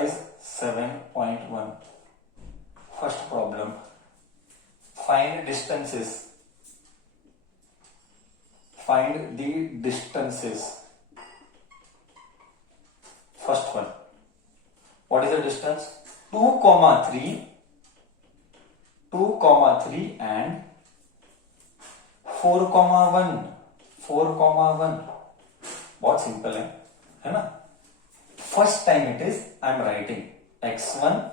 exercise 7.1. First problem. Find distances. Find the distances. First one. What is the distance? 2,3, 2,3 and 4,1. 4,1. बहुत simple है ना? First time it is I am writing x1,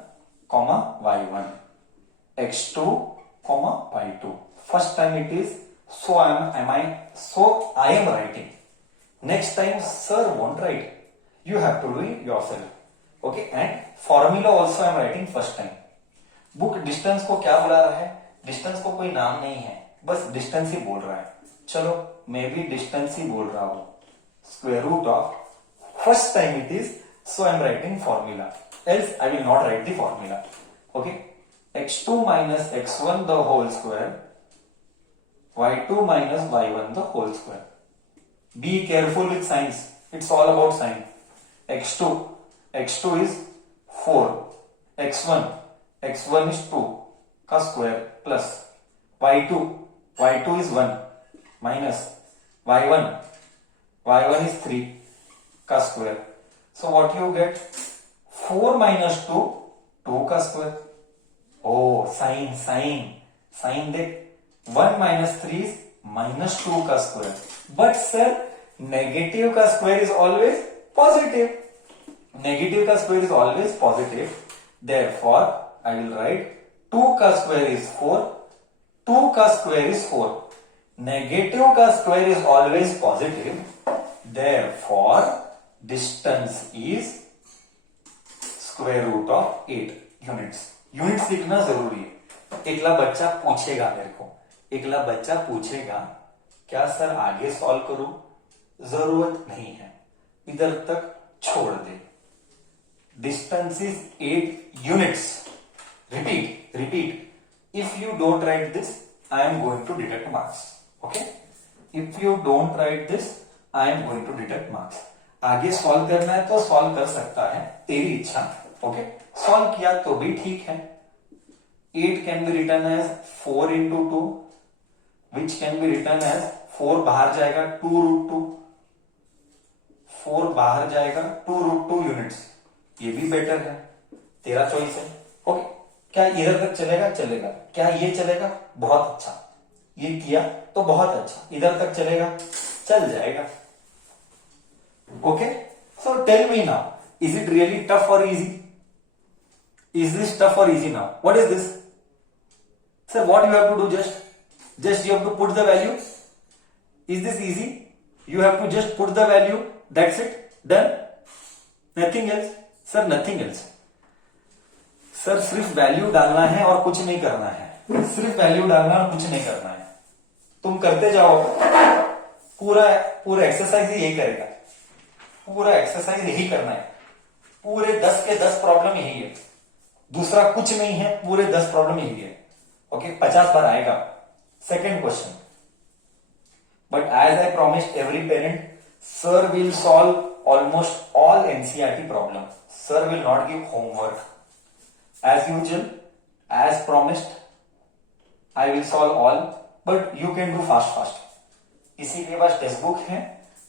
y1, x2, y2. First time it is so I am writing. Next time sir won't write. You have to do it yourself. Okay, and formula also I am writing first time. Book distance को क्या बुला रहा है? Distance को कोई नाम नहीं है, बस डिस्टेंस ही बोल रहा है. चलो मैं भी डिस्टेंस ही बोल रहा हूं. Square root of first time it is so I am writing formula, else I will not write the formula. Okay, x2 minus x1 the whole square, y2 minus y1 the whole square. Be careful with signs, it's all about sign. x2 is 4, x1 is 2 का square plus y2 is 1 minus y1 is 3 का square. So what you get? 4 minus 2, 2 का square. Oh, sign देख. 1 minus 3 is minus 2 का square. But sir, negative का square is always positive. Negative का square is always positive. Therefore, I will write 2 का square is 4. 2 का square is 4. Negative का square is always positive. Therefore, distance is square root of 8 units. Units लिखना जरूरी है. एकला बच्चा पूछेगा मेरे को, एकला बच्चा पूछेगा क्या सर आगे सॉल्व करूं? जरूरत नहीं है, इधर तक छोड़ दे. Distance is 8 units. Repeat. If you don't write this, I am going to deduct marks. Okay? If you don't write this, I am going to deduct marks. आगे सॉल्व करना है तो सॉल्व कर सकता है, तेरी इच्छा. ओके, सॉल्व किया तो भी ठीक है. 8 can be written as 4 into 2, which can be written as 4 बाहर जाएगा 2 root 2, 4 बाहर जाएगा 2 root 2 यूनिट्स. ये भी बेटर है, तेरा चॉइस है. ओके, क्या इधर तक चलेगा? क्या ये चलेगा? बहुत अच्छा. ये किया तो बहुत अच्छा. इधर तक चलेगा? चल जाएगा. Okay, so tell me now, is it really tough or easy? Is this tough or easy now? What is this? Sir, what you have to do? Just you have to put the value. Is this easy? You have to just put the value. That's it. Done. Nothing else. Sir, nothing else. Sir, सिर्फ value डालना है और कुछ नहीं करना है. सिर्फ value डालना और कुछ नहीं करना है. तुम करते जाओ, पूरा एक्सरसाइज ही यही करेगा. पूरा एक्सरसाइज यही करना है. पूरे 10 के 10 प्रॉब्लम यही है, दूसरा कुछ नहीं है. पूरे 10 प्रॉब्लम यही है. ओके, 50 बार आएगा. Second question. But as I promised every parent, sir will solve almost all NCERT problem. Sir will not give homework. As usual, as promised, I will solve all, but you can do fast. इसी के पास text book है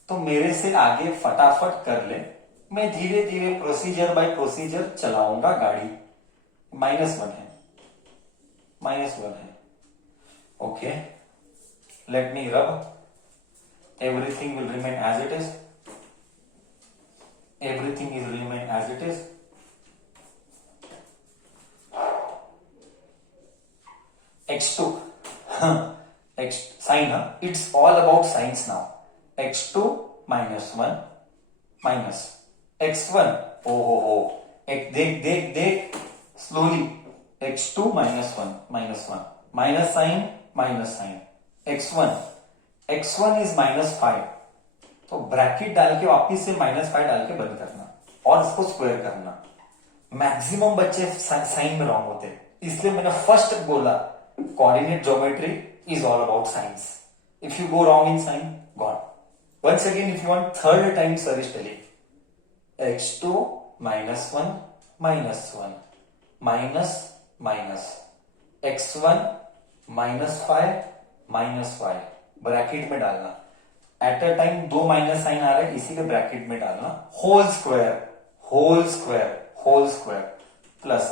तो मेरे से आगे फटाफट कर ले. मैं धीरे धीरे प्रोसीजर बाय प्रोसीजर चलाऊंगा गाड़ी. -1 है. Okay, let me rub. Everything will remain as it is. Everything is remain as it is. x2 sign, it's all about signs now. x2 minus 1 minus x1. देख slowly. x2 minus 1 minus sign. x1 is -5. तो bracket डाल के वापिस से -5 डाल के बंद करना और इसको स्क्वायर करना. मैक्सिमम बच्चे साइन में रॉन्ग होते, इसलिए मैंने फर्स्ट बोला coordinate geometry is all about signs. If you go wrong in sign, gone. Once again, if you want third time, sir is telling x2 minus 1 -1 minus minus x1 -5 -y bracket में डालना। At a time दो minus sign आ रहा है, इसीलिए bracket में डालना। Whole square whole square whole square plus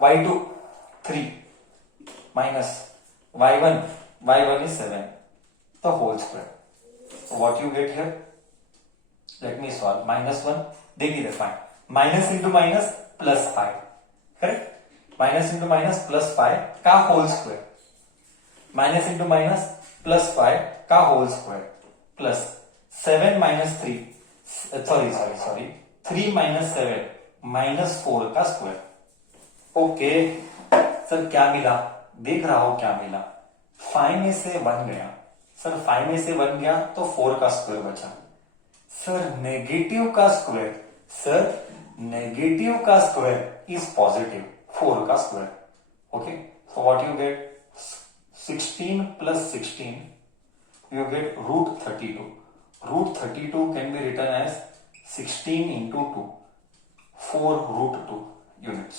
y2 3 minus y1 is 7 the whole square. So what you get here? Let me solve. -1 देखिए fine, minus into minus plus 5, correct. Minus into minus plus 5 का whole square, minus into minus plus 5 का whole square plus 7 minus 3 sorry 3 minus 7 -4 का square. Okay sir क्या मिला, देख रहा हो क्या मिला, 5 में से 1 गया सर, 5 में से 1 गया तो 4 का स्क्वायर बचा। सर नेगेटिव का स्क्वायर, सर नेगेटिव का स्क्वायर इज पॉजिटिव, 4 का square. Okay so what you get, 16 plus 16 you get √32. √32 can be written as 16 into 2, 4√2 units.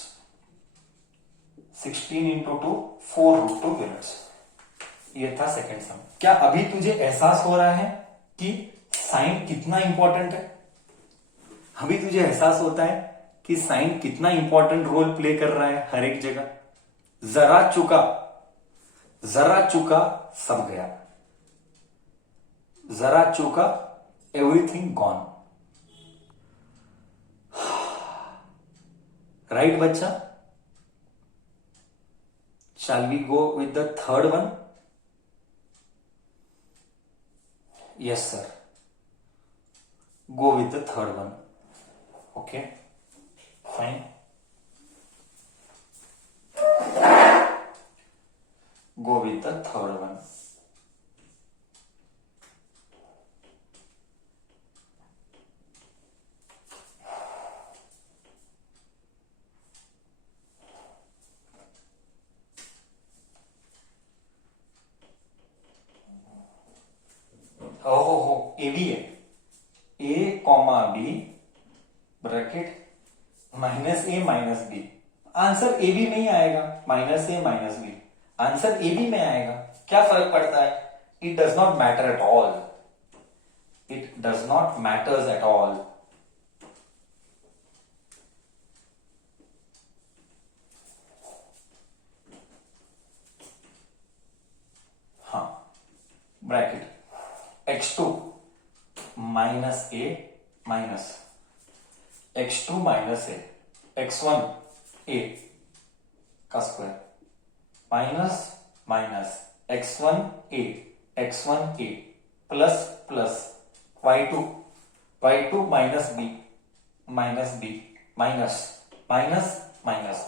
16 into 2, 4√2 units. ये था सेकेंड सम। क्या अभी तुझे एहसास हो रहा है कि साइन कितना इंपॉर्टेंट है? अभी तुझे एहसास होता है कि साइन कितना इंपॉर्टेंट रोल प्ले कर रहा है हर एक जगह। जरा चुका सब गया, जरा चुका एवरीथिंग गॉन। राइट बच्चा, shall we go with the third one? Yes sir, go with the third one. Okay fine, go with the third one. हो ए बी है, A comma B bracket minus A minus B. Answer A B में ही आएगा, minus A minus B answer A B में आएगा। क्या फर्क पड़ता है? It does not matter at all, it does not matters at all. हाँ bracket x2 minus A minus x2 minus A x1 A का square minus minus x1 A plus plus y2 minus B minus minus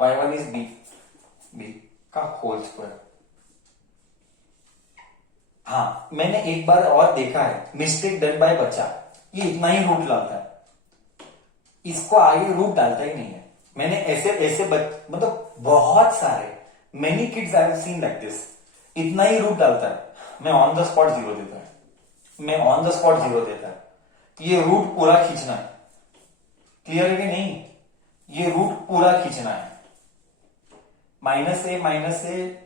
y1 is B का whole square. हाँ मैंने एक बार और देखा है, mistake done by बच्चा, ये इतना ही रूट डालता है, इसको आगे रूट डालता ही नहीं है। मैंने ऐसे मतलब बहुत सारे many kids I have seen like this, इतना ही रूट डालता है, मैं ऑन द स्पॉट जीरो देता है, ये रूट पूरा खींचना है। क्लियर है कि नहीं? ये रूट पूरा खींचना है। -a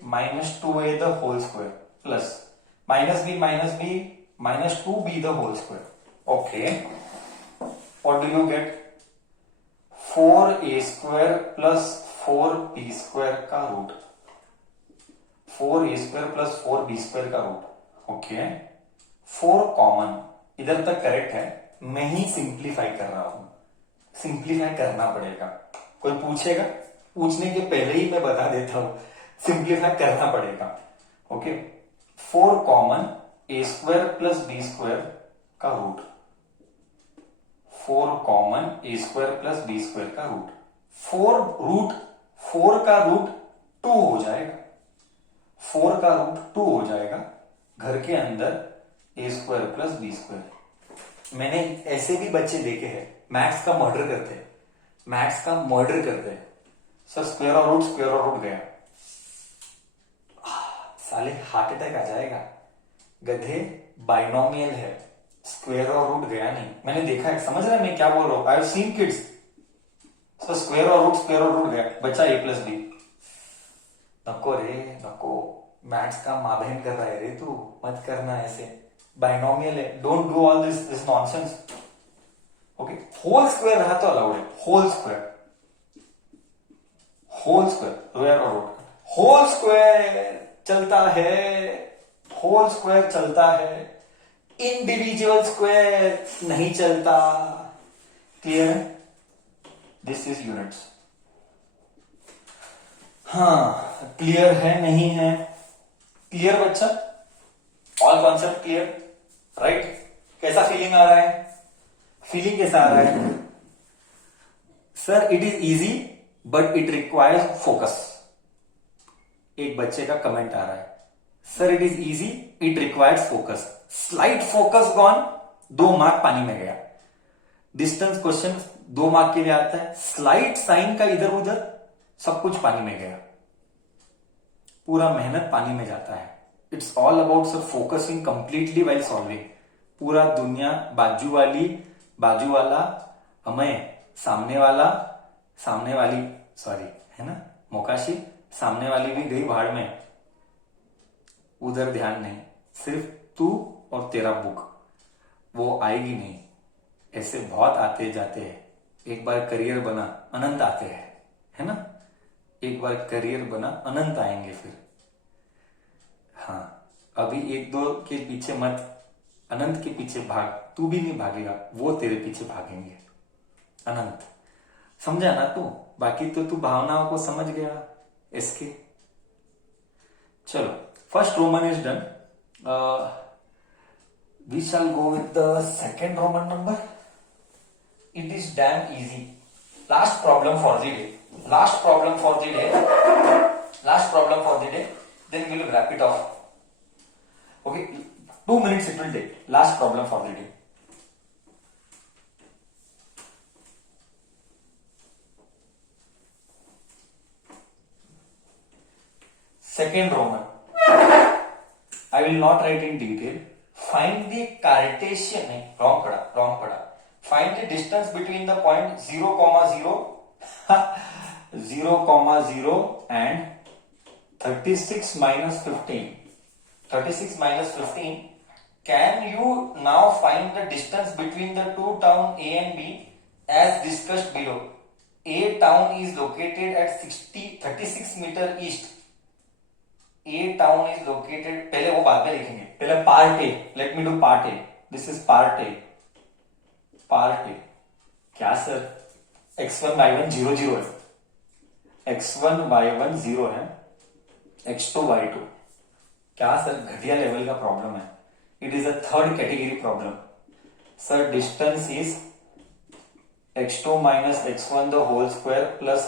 -2a the whole square plus -b -2b the whole square. Okay, what do you get? 4a square plus 4b square का root, 4a square plus 4b square का रूट। ओके 4 कॉमन, इधर तक correct है, मैं ही simplify कर रहा हूं, simplify करना पड़ेगा। कोई पूछेगा, पूछने के पहले ही मैं बता देता हूं, सिंप्लीफाई करना पड़ेगा। ओके 4 कॉमन, ए स्क्वायर प्लस बी स्क्वायर का root, 4 common A square plus B square का रूट, 4 का रूट 2 हो जाएगा, 4 का रूट 2 हो जाएगा, घर के अंदर ए स्क्वायर प्लस बी स्क्वायर। मैंने ऐसे भी बच्चे देखे हैं मैथ्स का मर्डर करते हैं, सर स्क्वायर और रूट गया, साले हार्ट अटैक आ जाएगा, गधे बाइनोमियल है, स्क्वायर और रूट गया नहीं, मैंने देखा है, समझ रहे हैं मैं क्या बोल रहा हूं, I have seen kids. So square और रूट गया, बचा a प्लस बी। नको रे नको, मैथ्स का माबहन कर रहा है रे तू, मत करना ऐसे, बाइनोमियल है, don't do all this nonsense. Okay, whole square रहा तो अलाउड है, होल स्क्वायर स्क्वायर और रूट, होल स्क्वायर चलता है, होल स्क्वायर चलता है, इंडिविजुअल स्क्वायर नहीं चलता। क्लियर है? This is units. हाँ, क्लियर है नहीं है? क्लियर बच्चा, ऑल कॉन्सेप्ट क्लियर, राइट? कैसा फीलिंग आ रहा है? फीलिंग कैसा आ रहा है? Sir it is easy but it requires focus. एक बच्चे का कमेंट आ रहा है, sir it is easy it requires focus. Slight focus gone, 2 mark पानी में गया। डिस्टेंस क्वेश्चन 2 मार्क के लिए आता है, स्लाइट साइन का इधर उधर सब कुछ पानी में गया, पूरा मेहनत पानी में जाता है। It's all about sir focusing completely while solving. पूरा दुनिया, बाजू वाला, हमें सामने वाली, सॉरी है ना, मोकाशी, सामने वाली भी गई भाड़ में, उधर ध्यान नहीं, सिर्फ तू और तेरा बुक, वो आएगी नहीं। ऐसे बहुत आते जाते हैं, एक बार करियर बना अनंत आते हैं, है ना, एक बार करियर बना अनंत आएंगे फिर। हाँ, अभी 1-2 के पीछे मत, अनंत के पीछे भाग, तू भी नहीं भागेगा, वो तेरे पीछे भागेंगे अनंत। समझा ना तू? बाकी तो तू भावनाओं को समझ गया इसके। चलो, first Roman is done, we shall go with the second Roman number. It is damn easy. Last problem for the day, then we will wrap it off. Okay, 2 minutes it will take. Last problem for the day. Second Roman. I will not write in detail. Find the Cartesian. Wrong pada. Find the distance between the point 0,0 0,0 and 36 minus 15. 36 minus 15. Can you now find the distance between the two towns A and B as discussed below? A town is located at 36 meter east. A town is located, पहले वो बाद में लिखेंगे, पहले part A. Let me do part A. This is part A. क्या sir? x1 y1 0 0 है, x1 y1 0 है, x2 y2। क्या सर, घटिया लेवल का प्रॉब्लम है। It is a third category problem. Sir distance is x2 minus x1 the whole square plus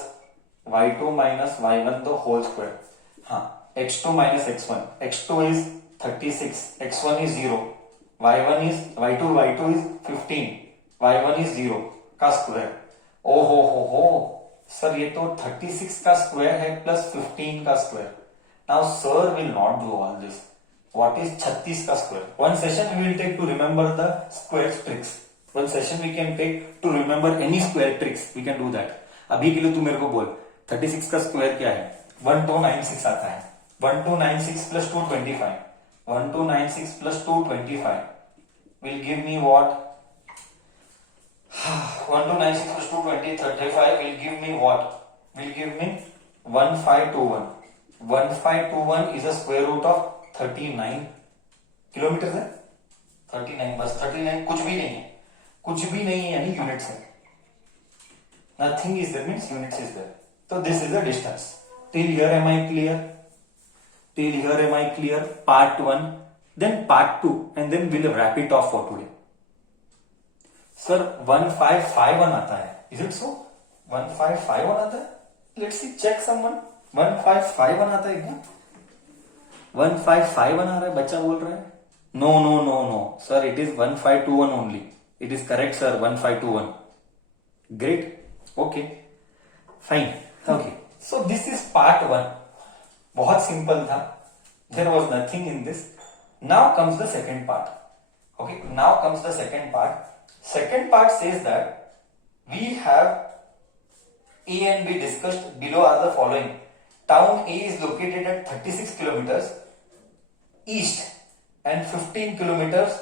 y2 minus y1 the whole square. हाँ, x2 minus x2 is 36, x1 is 0, y2 is 15, y1 is 0 का square. ओ हो, sir ये तो 36 का square है plus 15 का square. Now sir will not do all this. What is 36 का square? One session we will take to remember the square tricks. One session we can take to remember any square tricks. We can do that. अभी के लिए तू मेरे को बोल, 36 का square क्या है? 1296 आता है। 1296 plus 225. 1296 plus 225 will give me what? 1296 plus 235 will give me what? Will give me 1521. 1521 is a square root of 39 kilometre है। 39, बस 39, कुछ भी नहीं है, यानी यूनिट्स है। Nothing is there means units is there. तो this is the distance. Till here am I clear? Part 1, then part 2 and then will wrap it off for today. Sir 1551 आता है, इज इट सो? 1551 आता है? Let's see, check someone. 1551 आता है क्या? 1551 आ रहा है, बच्चा बोल रहा है। No sir, it is 1521 only. It is correct sir, 1521। Great, okay, fine, okay. So this is part 1। बहुत सिंपल था, there was nothing in this. Now comes the second part. Okay, now comes the second part. Second part says that we have A and B discussed. Below are the following. Town A is located at 36 kilometers east and 15 kilometers,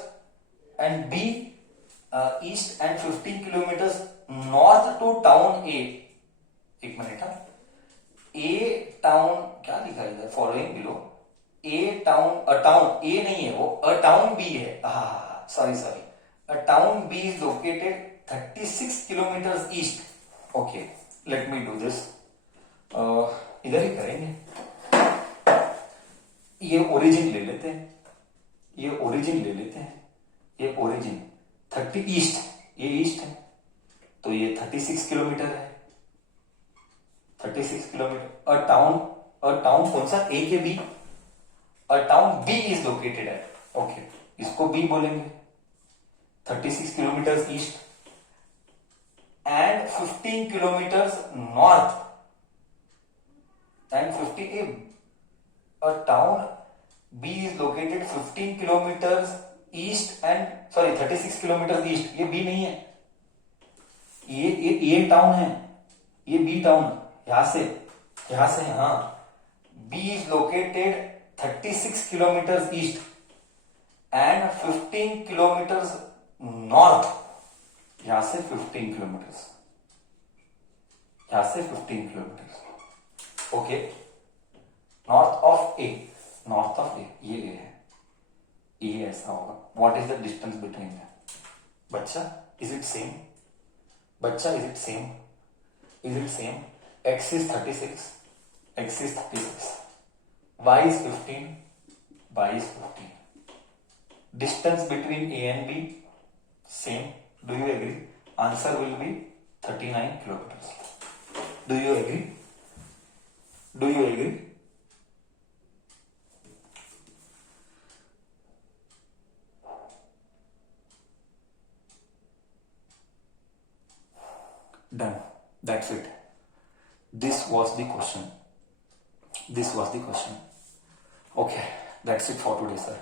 and B east and 15 kilometers north to town A. एक minute हाँ. A town क्या लिखा है इधर? Following below. A town, a town A नहीं है वो, a town B है. Sorry. A town B is located 36 kilometers east. Okay, let me do this. इधर ही करेंगे. ये ओरिजिन ले लेते हैं. ये ओरिजिन 30 ईस्ट, ये ईस्ट है तो ये 36 किलोमीटर है. 36 किलोमीटर. अ टाउन कौन सा? ए के B. A town B is located है. ओके, इसको बी बोलेंगे. 36 kilometre east and 15 kilometre north and 50. A town B is located 15 kilometers east and 36 kilometers east. ये B नहीं है, ये टाउन है, ये B टाउन. यहां से हाँ. B is located 36 kilometers east and 15 kilometers north. यहां से 15 kilometre, okay. North of A, ये ए है, ये ऐसा होगा. What is the distance between them? बच्चा, is it same? X is 36, y is 15. Distance between A and B same. Do you agree? Answer will be 39 kilometers. Do you agree? Done. That's it. This was the question. Okay, that's it for today, sir.